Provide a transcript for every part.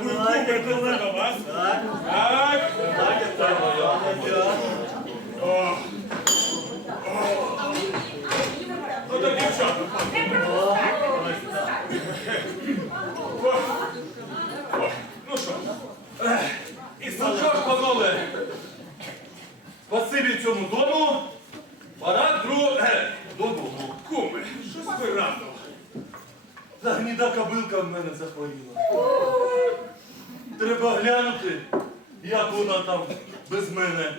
Куме, це вас. Так, Так. так. О. Ну так, дівчата. Ой. Ой. Ну що? І що ж, панове? Спасибі цьому дому. Пора друг... е, додому. Куме, щось ви рано. Та гніда кобилка в мене захворіла. Треба глянути, як вона там без мене.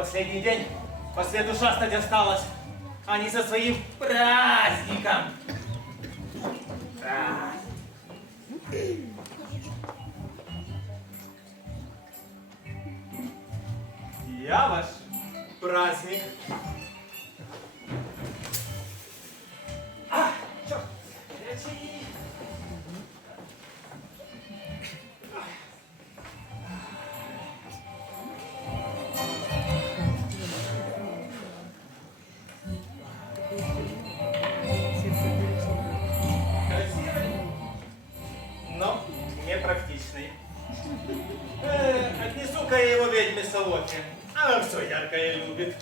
Последний день, после душа стать осталась. Они со своим праздником. Праздник. Я ваш праздник. Непрактичный. Э, Отнесу-ка я его ведьме Солоке. Она все яркое любит.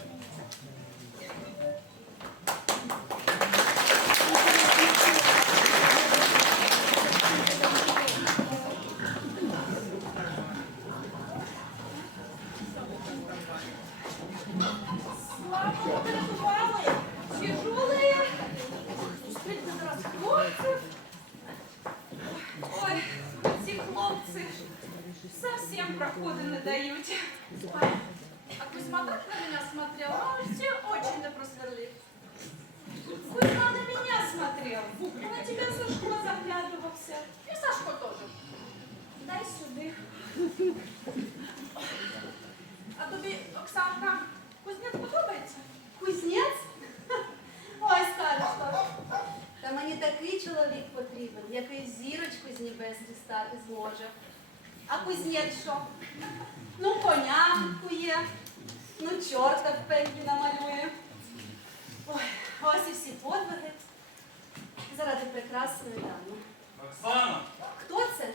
Заглядывался. И Сашко тоже. Дай сюди. А тобі, Оксанка, кузнець подобається? Кузнець? Ой, староста. Та мені такий чоловік потрібен, який зірочку з небес дістати зможе. А кузнець що? Ну, коня кує, ну, чорта в пеньки намалює. Ой, ось і всі подвиги. Заради прекрасної дами. Оксана, Хто це?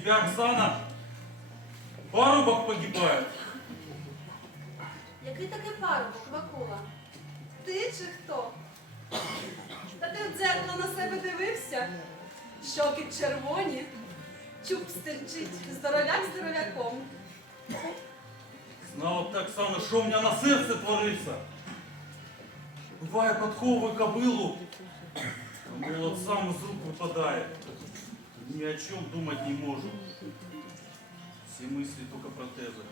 Тебя, Оксана, парубок погибает. який такий парубок, Бакула? Ти чи хто? Та ти в дзеркало на себе дивився? Щоки червоні, чуб стерчить, здоровяк здоровяком. Знала б ти, Оксана, що у мене на серце твориться. Буває, подховую кобилу, а сам з рук випадає Ни о чем думать не можу. Все мысли только про тебе.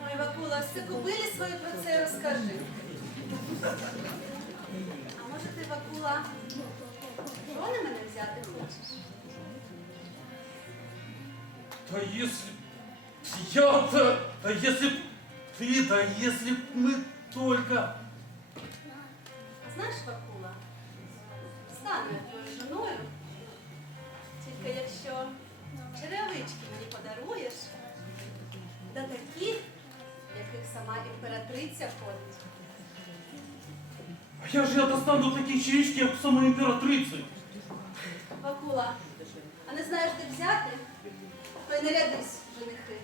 Ой, Вакула, все кобилі свої про це розкажи. А може ти, Вакула, жони мене взяти хочеш? Да если... Я-то... Да если б ты, да если б мы только... Знаєш, Вакула, стану я твоєю жоною, тільки якщо черевички мені подаруєш, до таких, яких сама імператриця ходить. А я же я достану такие черечки, как самой императрицы. Вакула, а не знаєш, де взяти? То й не рядись, женихи.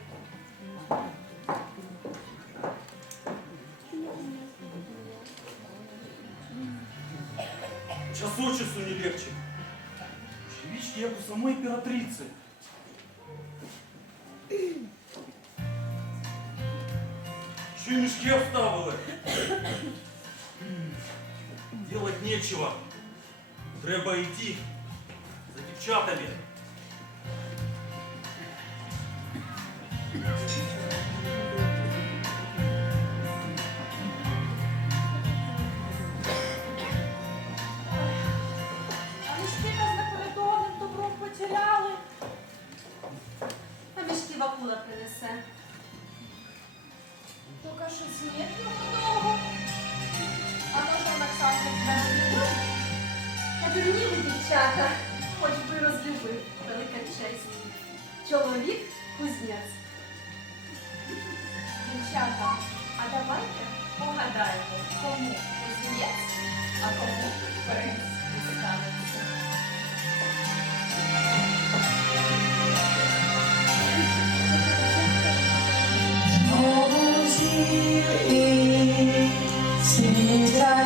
Час от часу не легче. Я як самой императрицы. імператриці. Ще й мішки. Делать нечего. Треба идти за девчатами.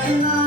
나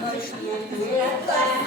Thank you.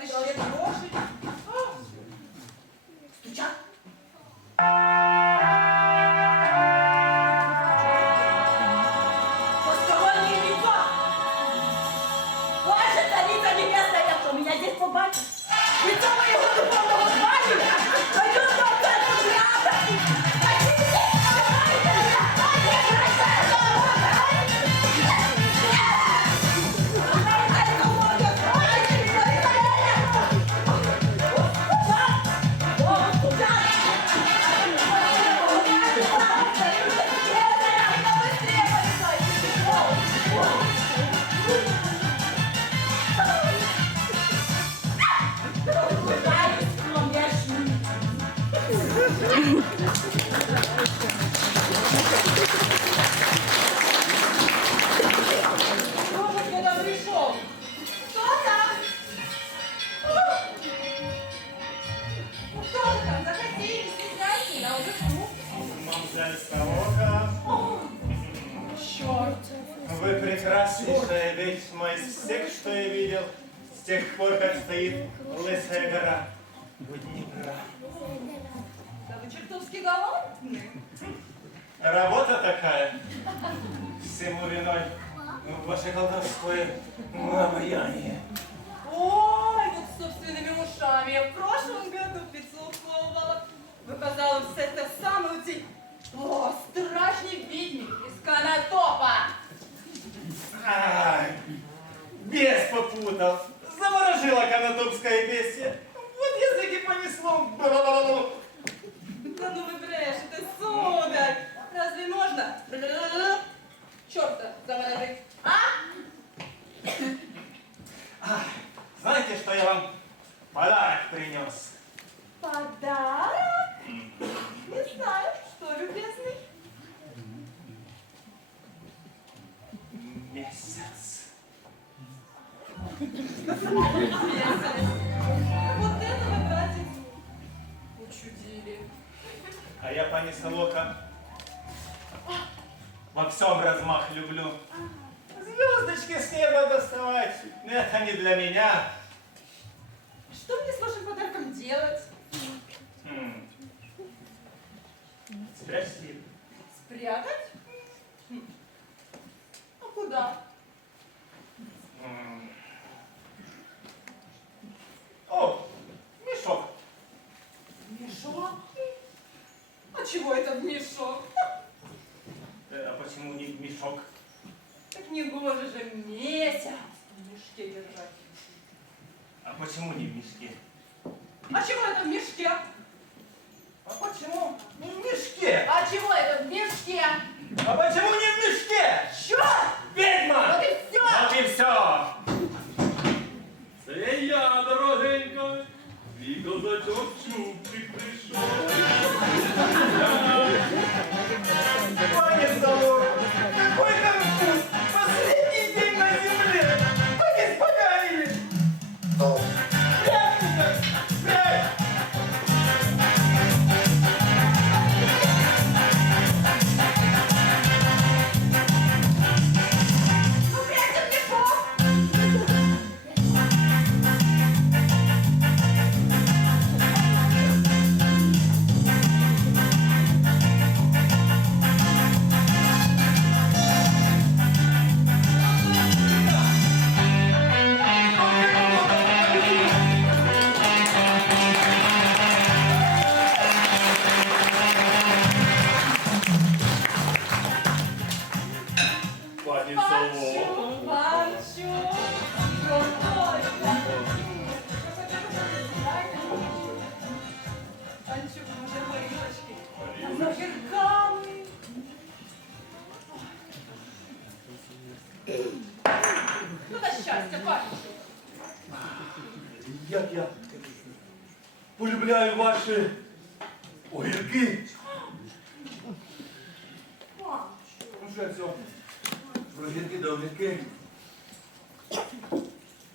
Kardeşlerim Будника. Да вы чертовски галантны. Работа такая. Всему виной. Ну, ваше колдовское обаяние. Ой, вот собственными ушами. Я в прошлом году пиццу упробовала. Выказала все это самую день. О, страшный ведьмик из Канатопа. Ай, без попутов Заворожила канатопское бестия. От язики понесло. Да ну вы брешете, сударь. Разве можно? Черта заворожить. А? Ах, знаете, что я вам подарок принес? Подарок? Не знаю, что, любезный. Месяц. Месяц. А я, пані Солока, во всем размах люблю. Звездочки с неба доставать, ну, это не для меня. Что мне с вашим подарком делать? Хм. Спрячь Спрятать? hoc Як я полюбляю ваші огірки. Ну що я цього? Про огірки до огірки.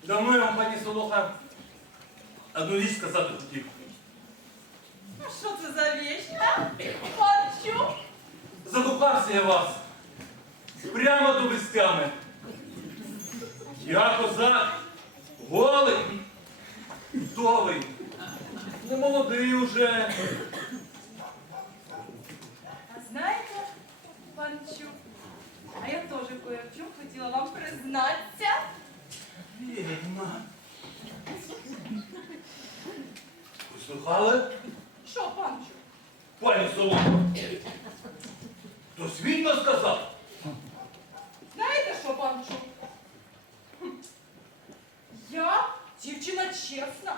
Давно я вам, пані Солоха, одну річ сказати хотів. Ну, що це за віч, а? Панчу. Закохався я вас. Прямо до безтями. Я козак, голий, вдовий, не молодий уже. А знаєте, Панчу, а я теж в хотіла вам признатися. Відьма. Ви слухали? Що, Панчу? Пані Соломко, хтось відьма сказав? Знаєте що, панчу? Хм. Я, дівчина чесна,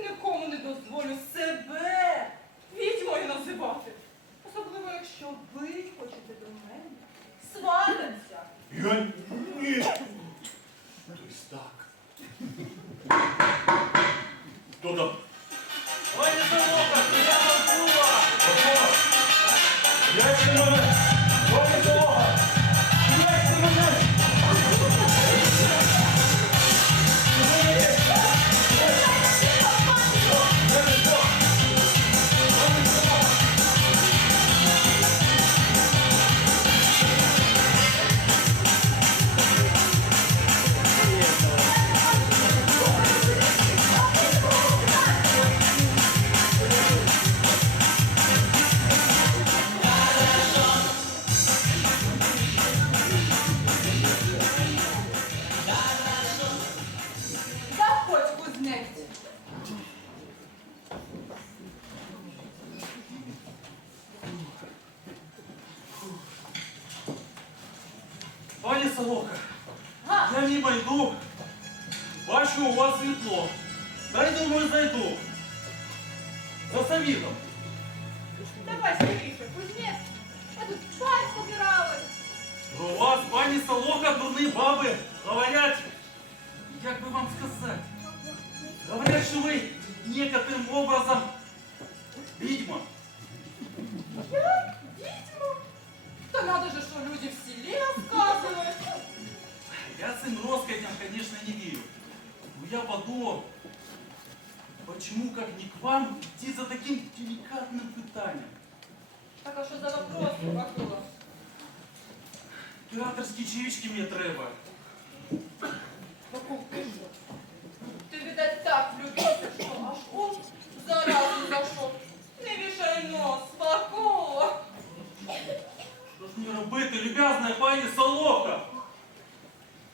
нікому не дозволю себе відьмою називати. Особливо, якщо ви хочете до мене свататися. Я ні. Тобто так. Хто там? некоторым образом відьма. Я відьма? Та надо же, що люди в селі розказують. Я цим россказням, конечно, не верю. Но я подумал, почему как не к вам идти за таким деликатным питанием? Так а що за вопрос, Бакула? Операторські чаєчки мені треба. Бакул, ти що? Ти, видать, так влюбился, что аж он заразу зашел. Не вішай нос, спокійно. Що ж мені робити, люб'язна пані солока.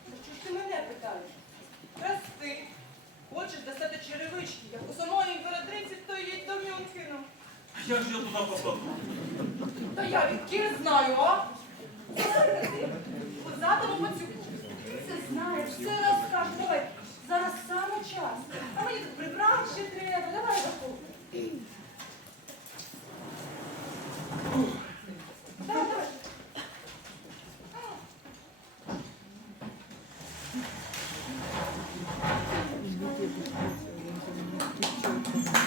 Ну що ж ти мене питаєш? Прости. Хочеш достати черевички, як у самої імператриці, то їдь до Мюнхена. А як же я туди попаду? Та я від кір знаю, а? Позадимо пацюку. Ти це знаєш, все розкажу, Давай, Зараз саме час. А мені тут прибрав ще треба. Давай закупимо. Давай, давай.